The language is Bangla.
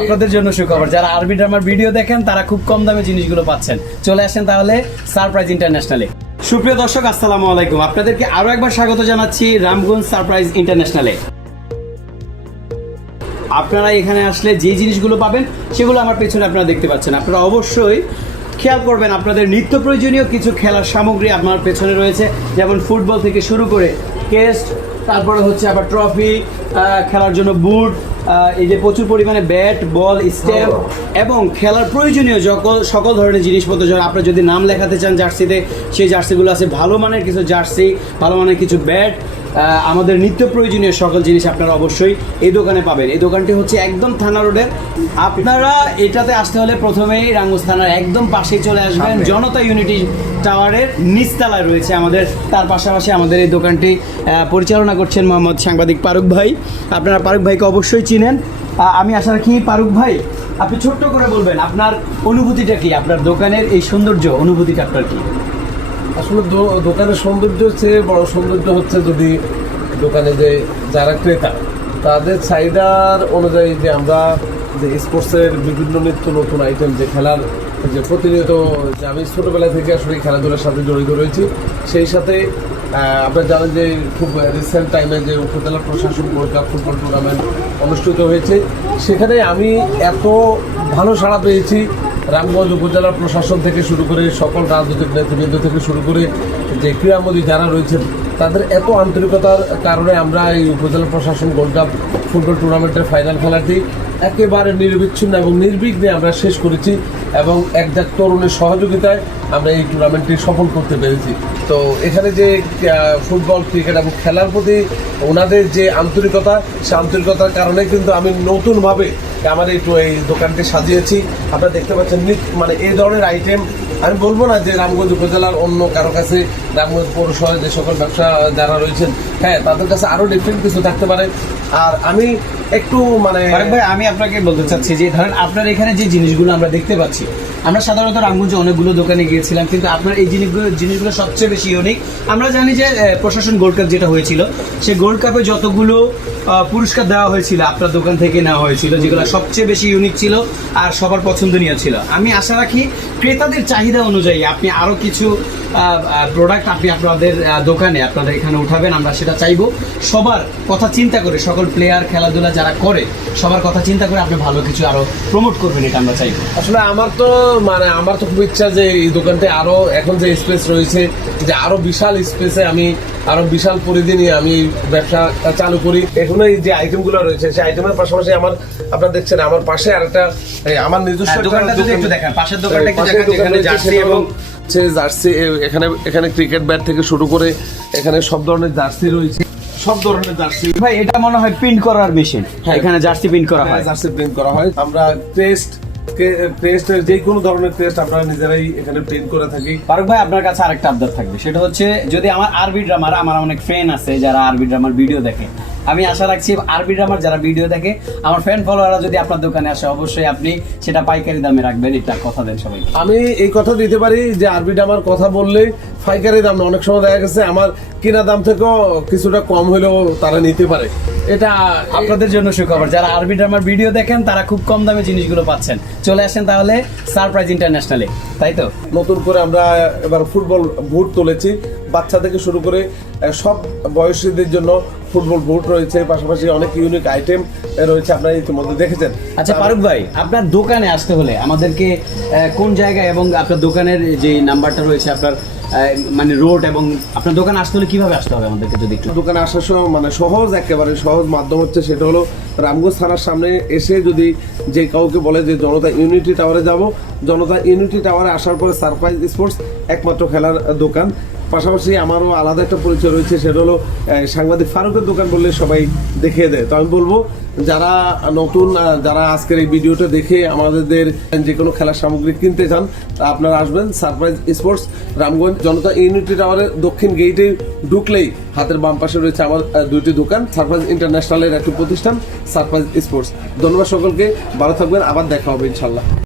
আপনাদের জন্য সুখবর, যারা আরবি ড্রামার ভিডিও দেখেন, তারা খুব কম দামে জিনিসগুলো পাচ্ছেন। চলে আসেন তাহলে সারপ্রাইজ ইন্টারন্যাশনালে সুপ্রিয় দর্শক, আসসালামু আলাইকুম। আপনাদেরকে আরও একবার স্বাগত জানাচ্ছি রামগঞ্জ সারপ্রাইজ ইন্টারন্যাশনালে আপনারা এখানে আসলে যে জিনিসগুলো পাবেন, সেগুলো আমার পেছনে আপনারা দেখতে পাচ্ছেন। আপনারা অবশ্যই খেয়াল করবেন, আপনাদের নিত্য প্রয়োজনীয় কিছু খেলার সামগ্রী আপনার পেছনে রয়েছে, যেমন ফুটবল থেকে শুরু করে কেস্ট তারপরে হচ্ছে আবার ট্রফি খেলার জন্য বুট এই যে প্রচুর পরিমাণে ব্যাট বল স্ট্যাম্প এবং খেলার প্রয়োজনীয় সকল সকল ধরনের জিনিসপত্র যেমন আপনারা যদি নাম লেখাতে চান জার্সিতে সেই জার্সিগুলো আছে ভালো মানের কিছু জার্সি ভালো মানের কিছু ব্যাট আমাদের নিত্য প্রয়োজনীয় সকল জিনিস আপনারা অবশ্যই এই দোকানে পাবেন। এই দোকানটি হচ্ছে একদম থানা রোডের। আপনারা এটাতে আসতে হলে প্রথমেই রাঙ্গুস থানার একদম পাশেই চলে আসবেন। জনতা ইউনিটি টাওয়ারের নিচতলায় রয়েছে আমাদের। তার পাশাপাশি আমাদের এই দোকানটি পরিচালনা করছেন মোহাম্মদ সাংবাদিক পারুক ভাই। আপনারা পারুক ভাইকে অবশ্যই চিনেন। আমি আশা রাখি পারুক ভাই, আপনি ছোট্ট করে বলবেন, আপনার অনুভূতিটা কি? আপনার দোকানের এই সৌন্দর্য, অনুভূতিটা আপনার কি? আসলে দোকানের সৌন্দর্য চেয়ে বড় সৌন্দর্য হচ্ছে যদি দোকানে যে যারা ক্রেতা, তাদের চাহিদার অনুযায়ী যে আমরা যে স্পোর্টসের বিভিন্ন নিত্য নতুন আইটেম যে খেলার যে প্রতিনিয়ত যে আমি ছোটোবেলা থেকে আসলে খেলাধুলার সাথে জড়িত রয়েছি, সেই সাথে আপনারা জানেন যে খুব রিসেন্ট টাইমে যে উপজেলা প্রশাসন গোল্ড কাপ ফুটবল টুর্নামেন্ট অনুষ্ঠিত হয়েছে, সেখানে আমি এত ভালো সাড়া পেয়েছি। রামগঞ্জ উপজেলা প্রশাসন থেকে শুরু করে সকল রাজনৈতিক নেতৃবৃন্দ থেকে শুরু করে যে ক্রীড়ামোদী যারা রয়েছেন, তাদের এত আন্তরিকতার কারণে আমরা এই উপজেলা প্রশাসন গোল্ড কাপ ফুটবল টুর্নামেন্টের ফাইনাল খেলাটি একেবারে নির্বিচ্ছিন্ন এবং নির্বিঘ্নে আমরা শেষ করেছি এবং একজাক তরুণের সহযোগিতায় আমরা এই টুর্নামেন্টটি সফল করতে পেরেছি। তো এখানে যে ফুটবল ক্রিকেট এবং খেলার প্রতি ওনাদের যে আন্তরিকতা, সে আন্তরিকতার কারণে কিন্তু আমি নতুনভাবে আমার তো- এই দোকানটি সাজিয়েছি। আপনারা দেখতে পাচ্ছেন মানে এই ধরনের আইটেম আমি বলব না যে রামগঞ্জ উপজেলার অন্য কারও কাছে, রামগঞ্জ পৌরসভায় যে সকল ব্যবসা যারা রয়েছেন হ্যাঁ তাদের কাছে আরও ডিফারেন্ট কিছু থাকতে পারে। আর আমি একটু মানে ভাই, আমি আপনাকে বলতে চাচ্ছি যে, ধরেন আপনার এখানে যে জিনিসগুলো আমরা দেখতে পাচ্ছি, আমরা সাধারণত রামগঞ্জে অনেকগুলো দোকানে গিয়েছিলাম কিন্তু আপনার এই জিনিসগুলো জিনিসগুলো সবচেয়ে বেশি ইউনিক আমরা জানি যে প্রশাসন গোল্ড কাপ যেটা হয়েছিল সেই গোল্ড কাপে যতগুলো পুরস্কার দেওয়া হয়েছিল, আপনার দোকান থেকে নেওয়া হয়েছিল, যেগুলো সবচেয়ে বেশি ইউনিক ছিল আর সবার পছন্দনীয় ছিল। আমি আশা রাখি ক্রেতাদের চাহিদা অনুযায়ী আপনি আরও কিছু প্রোডাক্ট আপনি আপনাদের দোকানে আপনাদের এখানে উঠাবেন, আমরা সেটা চাইব। সবার কথা চিন্তা করে, সকল প্লেয়ার খেলাধুলা যারা করে, সবার কথা চিন্তা করে আপনি ভালো কিছু আরও প্রমোট করবেন, এটা আমরা চাইব। আসলে আমার তো মানে আমার তো খুব ইচ্ছা যে এই দোকানটা আরও এখন যে স্পেস রয়েছে যে আরও বিশাল স্পেসে আমি আরও বিশাল পরিধি নিয়ে আমি ব্যবসা চালু করি। এখন এই যে আইটেমগুলো রয়েছে সেই আইটেমের পাশাপাশি আমার আপনারা দেখছেন আমার পাশে আরেকটা এই আমার নিজস্ব হ্যাঁ, দোকানটা যদি একটু দেখান, পাশের দোকানটা একটু পাশের দেখান, যেখানে জার্সি এবং- হচ্ছে জার্সি এখানে এখানে ক্রিকেট ব্যাট থেকে শুরু করে এখানে সব ধরনের জার্সি রয়েছে। সব ধরনের জার্সি। ভাই এটা মনে হয় প্রিন্ট করার মেশিন হ্যাঁ। এখানে জার্সি প্রিন্ট করা হয় জার্সি প্রিন্ট করা হয়। আমরা টেস্ট টেস্টের যে কোনো ধরনের টেস্ট আমরা নিজেরাই এখানে প্রিন্ট করে থাকি। ফারুক ভাই, আপনার কাছে আরেকটা আবদার থাকবে। সেটা হচ্ছে, যদি আমার আরবি ড্রামার আমার অনেক ফ্রেন্ড আছে যারা আরবি ড্রামার ভিডিও দেখে আমি আশা রাখছি আরবি ড্রামার যারা ভিডিও দেখে আমার ফ্যান ফলোয়াররা যদি আপনার দোকানে আসে অবশ্যই আপনি সেটা পাইকারি দামে রাখবেন। এটা কথা দেন সবাই। আমি এই কথা দিতে পারি যে আরবি আমার কথা বললে পাইকারি দাম অনেক সময় দেখা গেছে আমার কিনা দাম থেকেও কিছুটা কম হলেও তারা নিতে পারে। এটা আপনাদের জন্য সুখবর যারা আরবি ড্রামার ভিডিও দেখেন তারা খুব কম দামে জিনিসগুলো পাচ্ছেন। চলে আসেন তাহলে সারপ্রাইজ ইন্টারন্যাশনালে তাই তো? নতুন করে আমরা এবার ফুটবল বুট তুলেছি। বাচ্চা থেকে শুরু করে সব বয়সীদের জন্য ফুটবল বুট রয়েছে পাশাপাশি অনেক ইউনিক আইটেম রয়েছে আপনারা ইতিমধ্যে দেখেছেন। আচ্ছা ফারুক ভাই আপনার দোকানে আসতে হলে আমাদেরকে কোন জায়গায় এবং আপনার দোকানের যে নাম্বারটা রয়েছে আপনার মানে রোড এবং আপনার দোকানে আসতে হলে কীভাবে আসতে হবে আমাদেরকে যদি একটু? দোকানে আসার সময় মানে সহজ একেবারে সহজ মাধ্যম হচ্ছে সেটা হলো রামগঞ্জ থানার সামনে এসে যদি যে কাউকে বলে যে জনতা ইউনিটি টাওয়ারে যাব, জনতা ইউনিটি টাওয়ারে আসার পরে সারপ্রাইজ স্পোর্টস একমাত্র খেলার দোকান। পাশাপাশি আমারও আলাদা একটা পরিচয় রয়েছে, সেটা হলো সাংবাদিক ফারুকের দোকান বললে সবাই দেখিয়ে দেয়। তো আমি বলব, যারা নতুন যারা আজকের এই ভিডিওটা দেখে আমাদের যে কোনো খেলার সামগ্রী কিনতে চান আপনারা আসবেন surprise sports Ramganj Janata unity টাওয়ারের দক্ষিণ গেটে ঢুকলেই হাতের বাম পাশে রয়েছে আমার দুইটি দোকান সারপ্রাইজ ইন্টারন্যাশনালের একটি প্রতিষ্ঠান সারপ্রাইজ স্পোর্টস ধন্যবাদ সকলকে, ভালো থাকবেন, আবার দেখা হবে ইনশাল্লাহ।